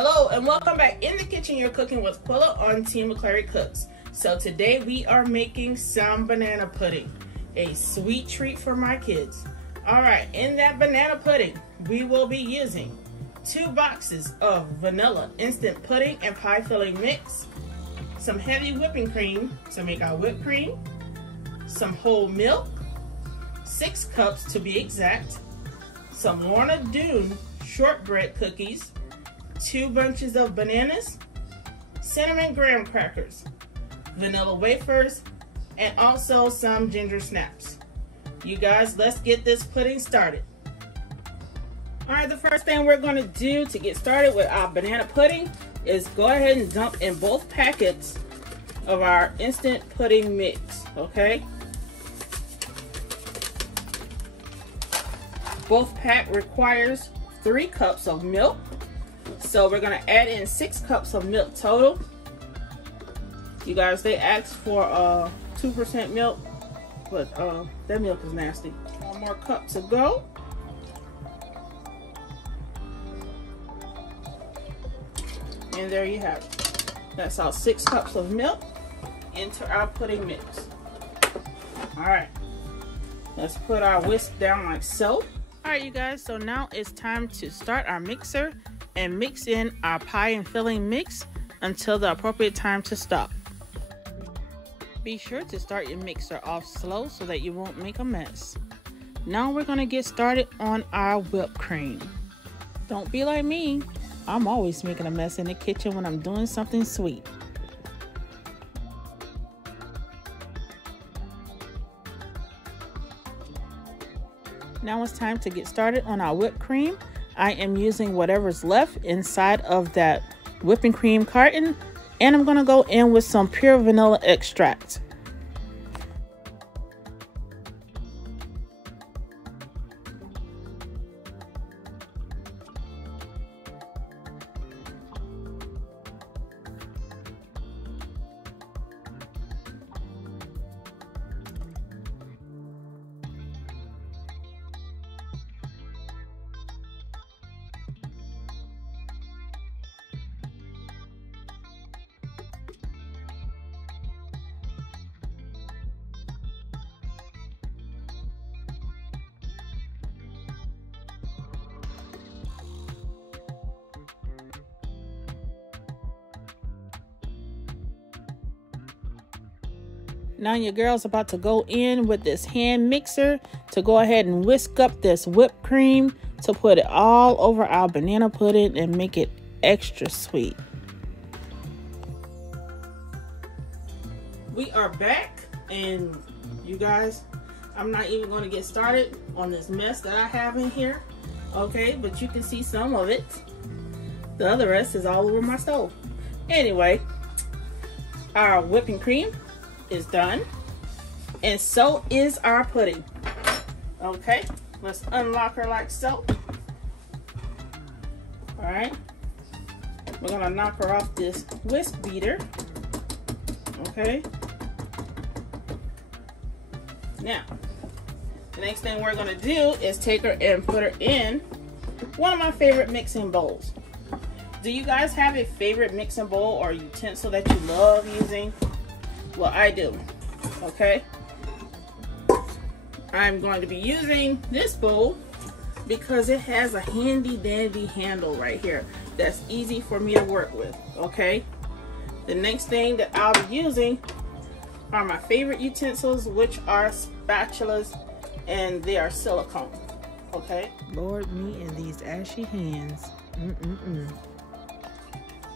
Hello and welcome back. In the kitchen, you're cooking with Quilla on Team McClary Cooks. So today we are making some banana pudding, a sweet treat for my kids. All right, in that banana pudding, we will be using 2 boxes of vanilla instant pudding and pie filling mix, some heavy whipping cream to make our whipped cream, some whole milk, 6 cups to be exact, some Lorna Doone shortbread cookies, 2 bunches of bananas, cinnamon graham crackers, vanilla wafers, and also some ginger snaps. You guys, let's get this pudding started. All right, the first thing we're going to do to get started with our banana pudding is go ahead and dump in both packets of our instant pudding mix, okay? Both pack requires 3 cups of milk. So we're gonna add in 6 cups of milk total. You guys, they asked for 2% milk, but that milk is nasty. 1 more cup to go. And there you have it. That's our 6 cups of milk into our pudding mix. All right, let's put our whisk down like so. All right, you guys, so now it's time to start our mixer and mix in our pie and filling mix until the appropriate time to stop. Be sure to start your mixer off slow so that you won't make a mess. Now we're gonna get started on our whipped cream. Don't be like me. I'm always making a mess in the kitchen when I'm doing something sweet. Now it's time to get started on our whipped cream. I am using whatever's left inside of that whipping cream carton, and I'm gonna go in with some pure vanilla extract. Now your girl's about to go in with this hand mixer to go ahead and whisk up this whipped cream to put it all over our banana pudding and make it extra sweet. We are back, and you guys, I'm not even going to get started on this mess that I have in here, okay? But you can see some of it. The other rest is all over my stove. Anyway, our whipping cream is done, and so is our pudding. Okay, let's unlock her like so. All right, we're gonna knock her off this whisk beater. Okay, now the next thing we're gonna do is take her and put her in one of my favorite mixing bowls. Do you guys have a favorite mixing bowl or utensil that you love using? Well, I do. Okay, I'm going to be using this bowl because it has a handy dandy handle right here that's easy for me to work with. Okay, the next thing that I'll be using are my favorite utensils, which are spatulas, and they are silicone. Okay, Lord, me and these ashy hands.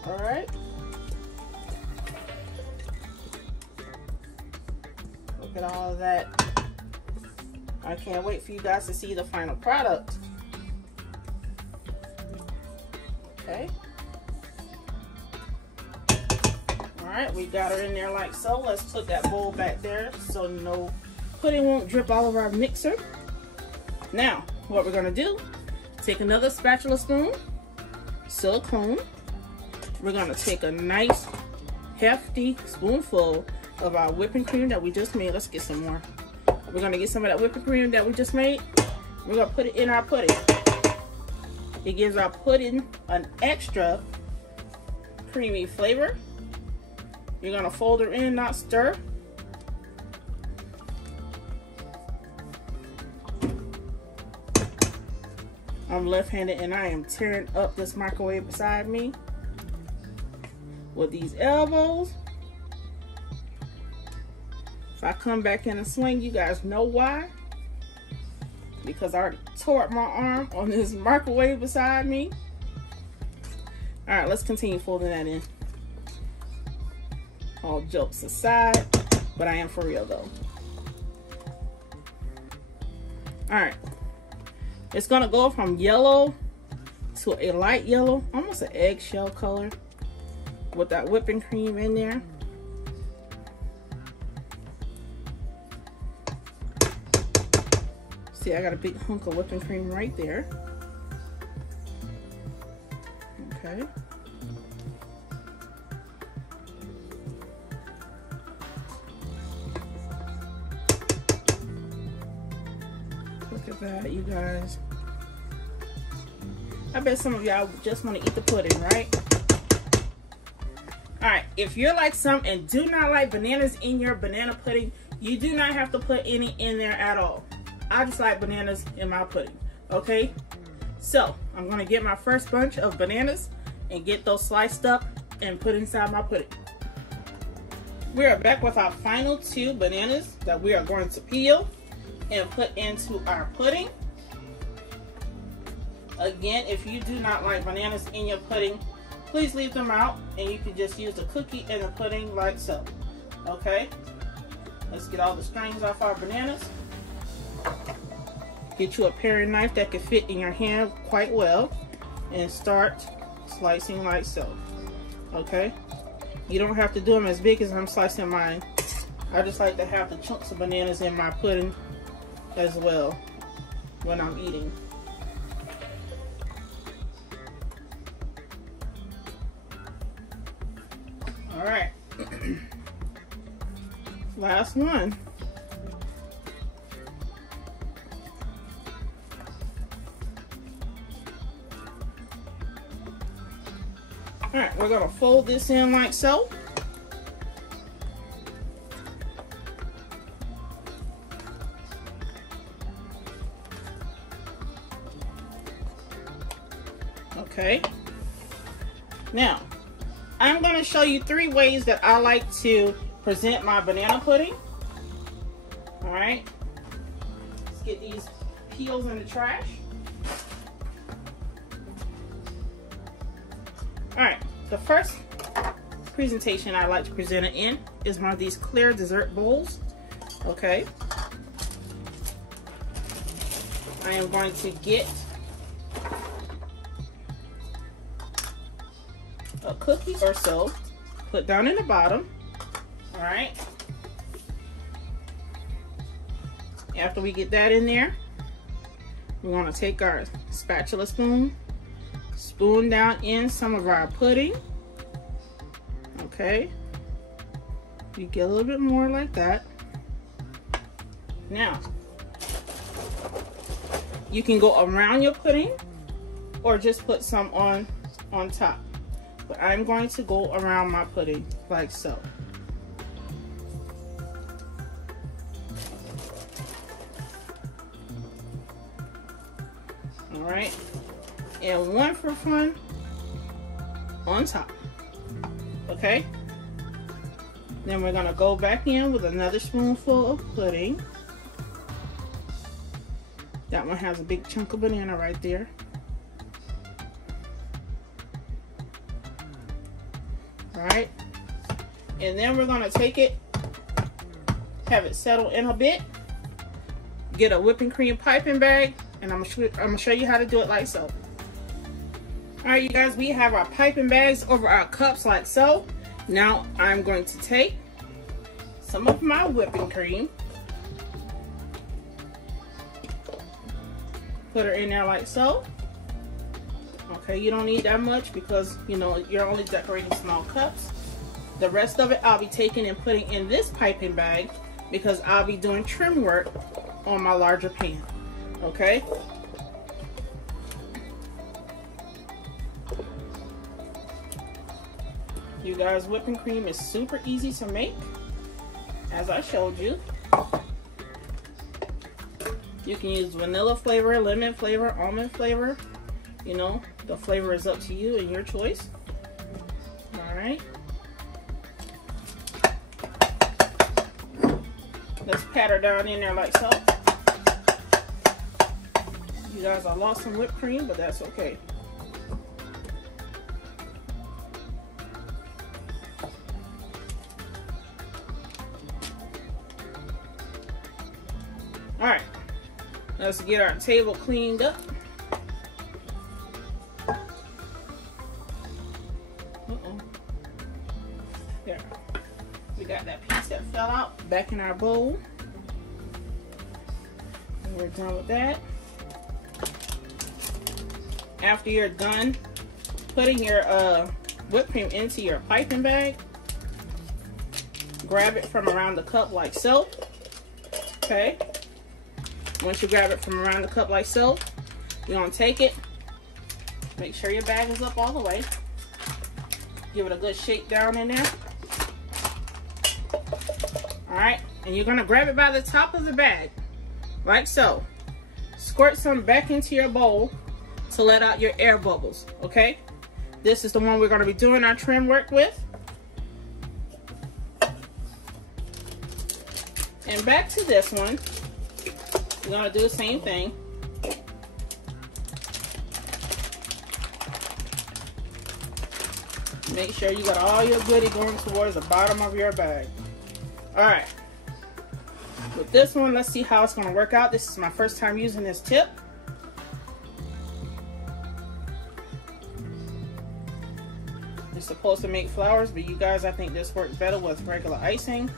All right, look at all of that. I can't wait for you guys to see the final product. Okay. All right, we got her in there like so. Let's put that bowl back there so no pudding won't drip all over our mixer. Now, what we're gonna do, take another spatula spoon, silicone. We're gonna take a nice hefty spoonful of our whipping cream that we just made. Let's get some more. We're gonna get some of that whipping cream that we just made. We're gonna put it in our pudding. It gives our pudding an extra creamy flavor. You're gonna fold her in, not stir. I'm left-handed and I am tearing up this microwave beside me with these elbows. If I come back in and swing, you guys know why. Because I already tore up my arm on this microwave beside me. All right, let's continue folding that in. All jokes aside, but I am for real though. All right. It's gonna go from yellow to a light yellow, almost an eggshell color with that whipping cream in there. See, I got a big hunk of whipping cream right there. Okay. Look at that, you guys. I bet some of y'all just want to eat the pudding, right? Alright, if you're like some and do not like bananas in your banana pudding, you do not have to put any in there at all. I just like bananas in my pudding, okay? So, I'm going to get my first bunch of bananas and get those sliced up and put inside my pudding. We are back with our final 2 bananas that we are going to peel and put into our pudding. Again, if you do not like bananas in your pudding, please leave them out and you can just use the cookie in the pudding like so. Okay, let's get all the strings off our bananas. Get you a paring knife that can fit in your hand quite well and start slicing like so. Okay, you don't have to do them as big as I'm slicing mine. I just like to have the chunks of bananas in my pudding as well when I'm eating. All right, last one. All right, we're gonna fold this in like so. Okay, now I'm going to show you 3 ways that I like to present my banana pudding. All right, let's get these peels in the trash. All right, the first presentation I like to present it in is one of these clear dessert bowls. Okay, I am going to get a cookie or so, put down in the bottom. All right, after we get that in there, we're going to take our spatula spoon, spoon down in some of our pudding. Okay, you get a little bit more like that. Now you can go around your pudding or just put some on top. But I'm going to go around my pudding like so. All right, and one for fun on top. Okay, then we're gonna go back in with another spoonful of pudding. That one has a big chunk of banana right there. Alright, and then we're going to take it, have it settle in a bit, get a whipping cream piping bag, and I'm going to show you how to do it like so. Alright, you guys, we have our piping bags over our cups like so. Now I'm going to take some of my whipping cream, put her in there like so. Okay, you don't need that much because, you know, you're only decorating small cups. The rest of it I'll be taking and putting in this piping bag because I'll be doing trim work on my larger pan. Okay? You guys, whipping cream is super easy to make, as I showed you. You can use vanilla flavor, lemon flavor, almond flavor. You know, the flavor is up to you and your choice. All right. Let's pat her down in there like so. You guys, I lost some whipped cream, but that's okay. All right, let's get our table cleaned up. There, we got that piece that fell out back in our bowl. And we're done with that. After you're done putting your whipped cream into your piping bag, grab it from around the cup like so. Okay. Once you grab it from around the cup like so, you're gonna take it, make sure your bag is up all the way, give it a good shake down in there. All right, and you're gonna grab it by the top of the bag, like so. Squirt some back into your bowl to let out your air bubbles, okay? This is the one we're gonna be doing our trim work with. And back to this one. We're gonna do the same thing. Make sure you got all your goodie going towards the bottom of your bag. All right. With this one, let's see how it's gonna work out. This is my first time using this tip. It's supposed to make flowers, but you guys, I think this works better with regular icing.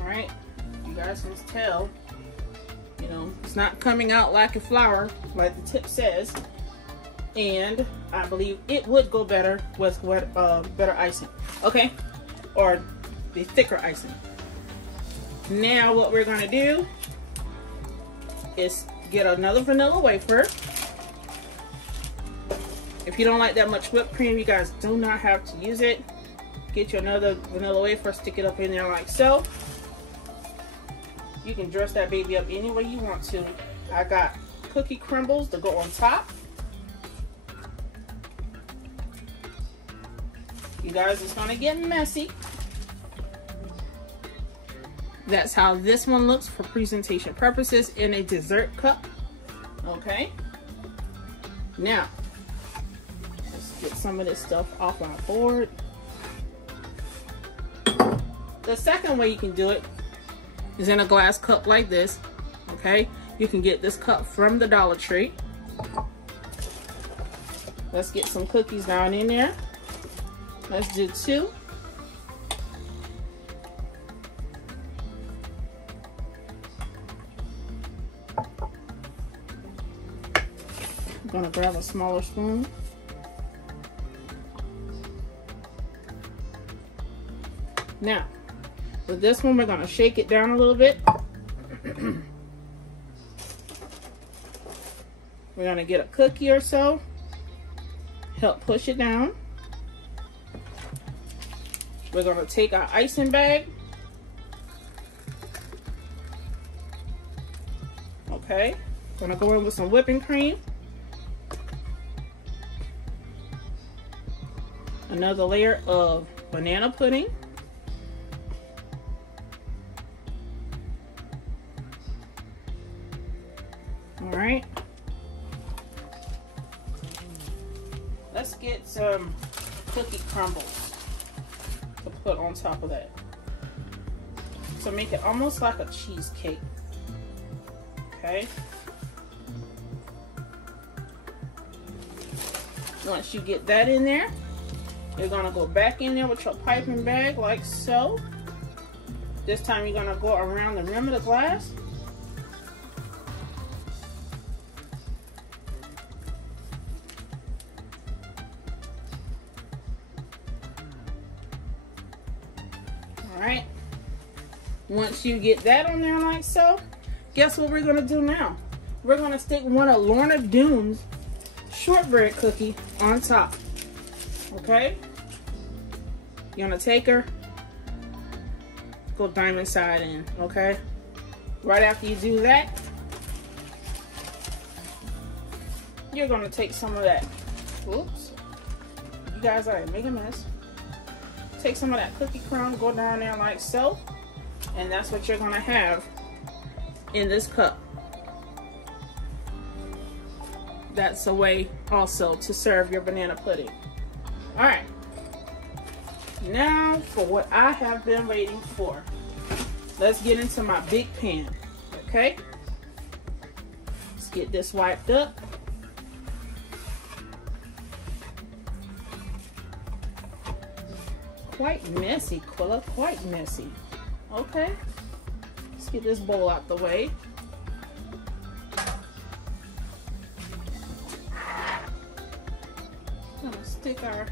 Alright, you guys can tell, you know, it's not coming out like a flower, like the tip says. And I believe it would go better with better icing, okay? Or the thicker icing. Now what we're gonna do is get another vanilla wafer. If you don't like that much whipped cream, you guys do not have to use it. Get you another vanilla wafer, stick it up in there like so. You can dress that baby up any way you want to. I got cookie crumbles to go on top. You guys, it's gonna get messy. That's how this one looks for presentation purposes in a dessert cup. Okay. Now, let's get some of this stuff off our board. The second way you can do it is in a glass cup like this, okay? You can get this cup from the Dollar Tree. Let's get some cookies down in there. Let's do 2. I'm gonna grab a smaller spoon. Now, with this one, we're gonna shake it down a little bit. We're gonna get a cookie or so, help push it down. We're gonna take our icing bag. Okay, gonna go in with some whipping cream. Another layer of banana pudding. All right. Let's get some cookie crumbles to put on top of that. So make it almost like a cheesecake. Okay. Once you get that in there, you're gonna go back in there with your piping bag like so. This time you're gonna go around the rim of the glass. Once you get that on there like so, guess what we're gonna do now? We're gonna stick one of Lorna Doone's shortbread cookie on top. Okay? You're gonna take her, go diamond side in, okay? Right after you do that, you're gonna take some of that, oops, you guys are making a mess. Take some of that cookie crumb, go down there like so, and that's what you're gonna have in this cup. That's a way also to serve your banana pudding. All right, now for what I have been waiting for. Let's get into my big pan, okay? Let's get this wiped up. Quite messy, Quilla, quite messy. Okay, let's get this bowl out the way. I'm gonna stick our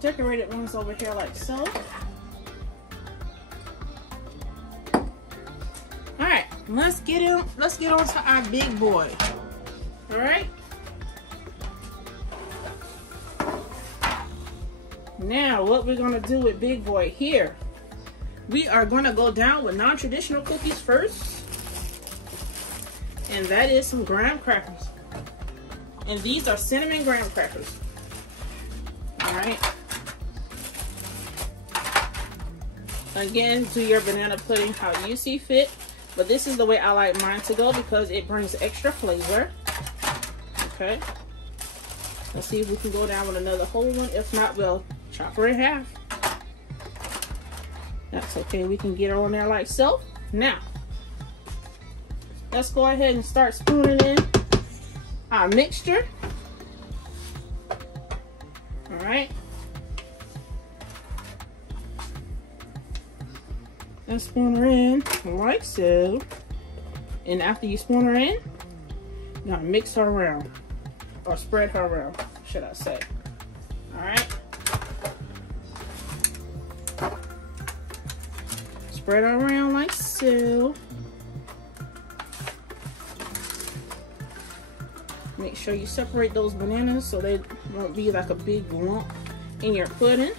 decorated ones over here like so. Alright, let's get on to our big boy. Alright. Now what we're gonna do with big boy here, we are gonna go down with non-traditional cookies first. And that is some graham crackers. And these are cinnamon graham crackers. Alright. Again, do your banana pudding how you see fit. But this is the way I like mine to go because it brings extra flavor. Okay. Let's see if we can go down with another whole one. If not, we'll chop her in half. That's okay. We can get her on there like so. Now, let's go ahead and start spooning in our mixture. All right. And spoon her in like so. And after you spoon her in, you're gonna mix her around, or spread her around, should I say. All right. Spread her around like so. Make sure you separate those bananas so they won't be like a big lump in your pudding.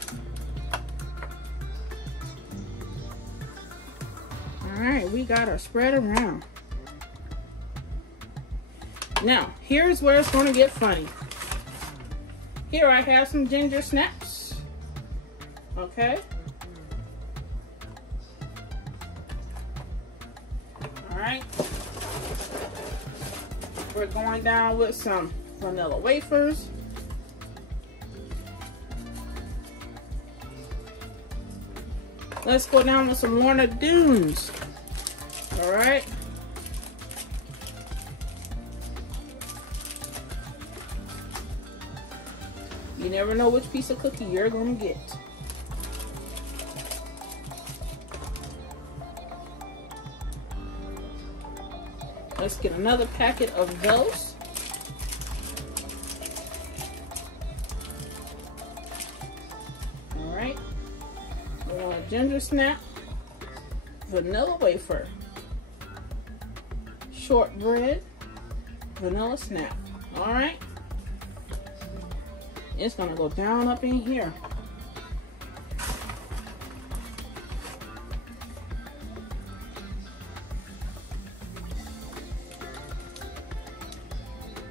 Alright, we got her spread around. Now, here's where it's going to get funny. Here I have some ginger snaps. Okay. Alright. We're going down with some vanilla wafers. Let's go down with some Lorna Doone's. All right. You never know which piece of cookie you're gonna get. Let's get another packet of those. All right. We're gonna ginger snap, vanilla wafer, shortbread, vanilla snap. All right. It's gonna go down up in here.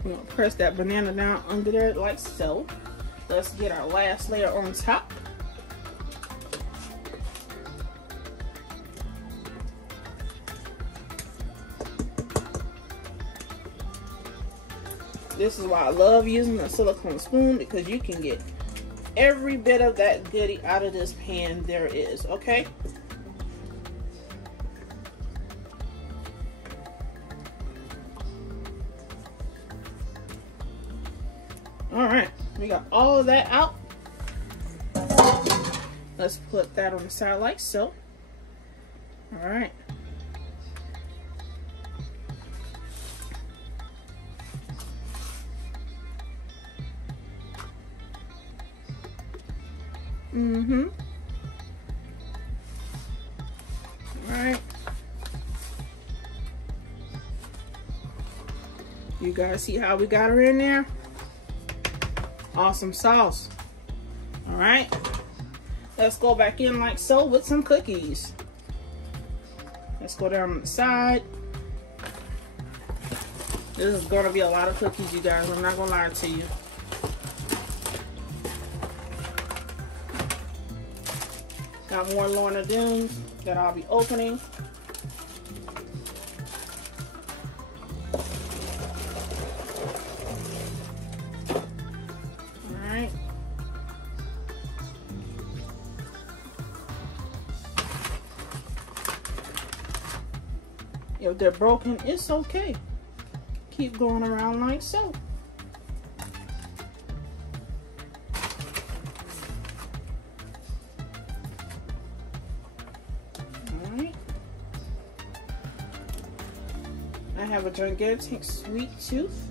I'm gonna press that banana down under there like so. Let's get our last layer on top. This is why I love using a silicone spoon, because you can get every bit of that goodie out of this pan there is, okay? Alright, we got all of that out. Let's put that on the side like so. Alright. You guys see how we got her in there? Awesome sauce. All right, let's go back in like so with some cookies. Let's go down on the side. This is gonna be a lot of cookies, you guys. I'm not gonna lie to you. Got more Lorna Doones that I'll be opening. Alright. If they're broken, it's okay. Keep going around like so. I have a gigantic sweet tooth,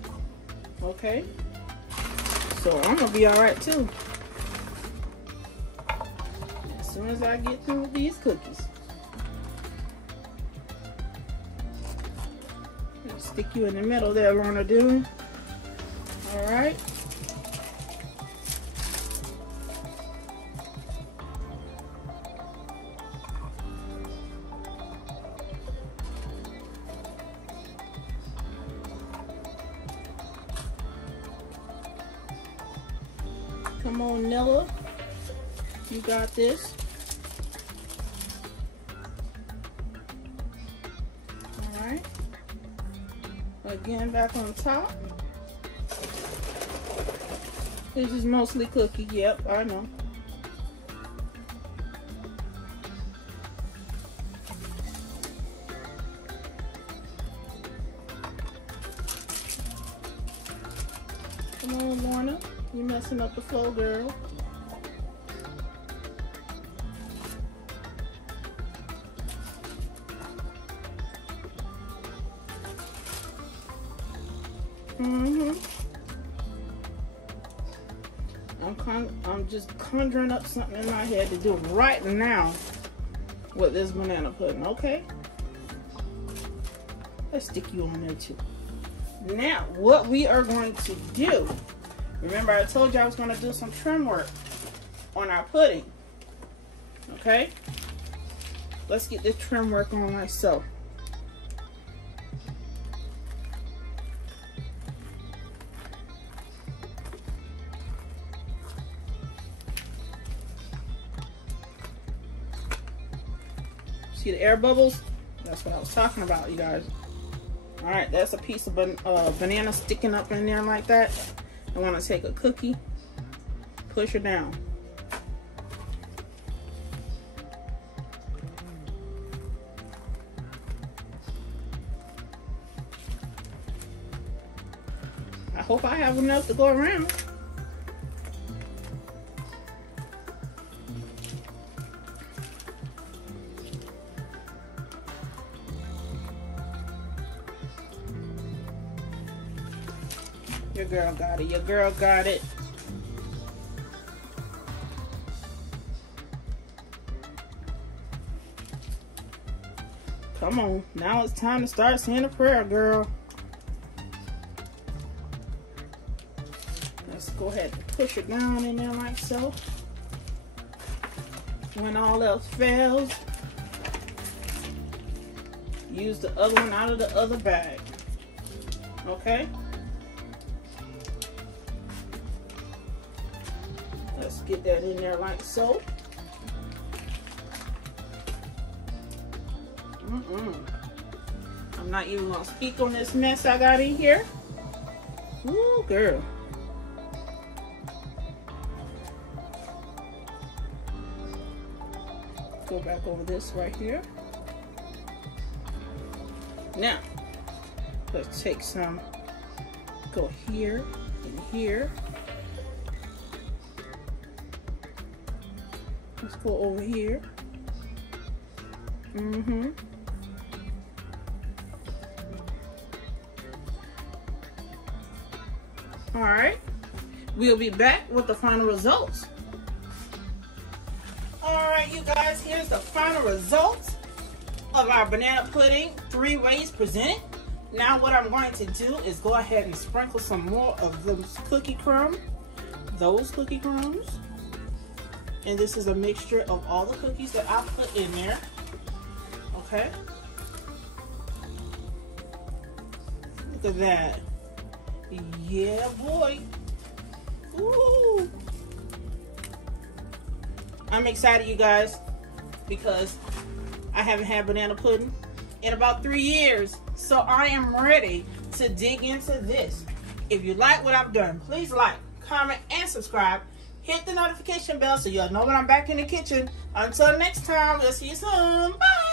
okay? So I'm gonna be all right too. As soon as I get through with these cookies. I'll stick you in the middle there, Lorna Doone. All right. Come on, Nella. You got this. Alright. Again, back on top. This is mostly cookie. Yep, I know. Come on, Lorna. You messing up the flow, girl. I'm just conjuring up something in my head to do right now with this banana pudding, okay? Let's stick you on there too. Now, what we are going to do, remember I told you I was going to do some trim work on our pudding, okay? Let's get this trim work on like so. See the air bubbles? That's what I was talking about, you guys. All right, that's a piece of banana sticking up in there like that. I want to take a cookie, push her down. I hope I have enough to go around. Your girl got it. Your girl got it. Come on. Now it's time to start saying a prayer, girl. Let's go ahead and push it down in there like so. When all else fails, use the other one out of the other bag. Okay? Let's get that in there like so. I'm not even gonna speak on this mess I got in here. Ooh, girl. Go back over this right here. Now, let's take some, go here and here. Let's go over here. All right, we'll be back with the final results. All right, you guys, here's the final results of our banana pudding 3 ways presented. Now what I'm going to do is go ahead and sprinkle some more of those cookie crumbs. And this is a mixture of all the cookies that I put in there. Okay. Look at that. Yeah, boy. Ooh. I'm excited, you guys, because I haven't had banana pudding in about 3 years. So I am ready to dig into this. If you like what I've done, please like, comment, and subscribe. Hit the notification bell so you'll know when I'm back in the kitchen. Until next time, we'll see you soon. Bye.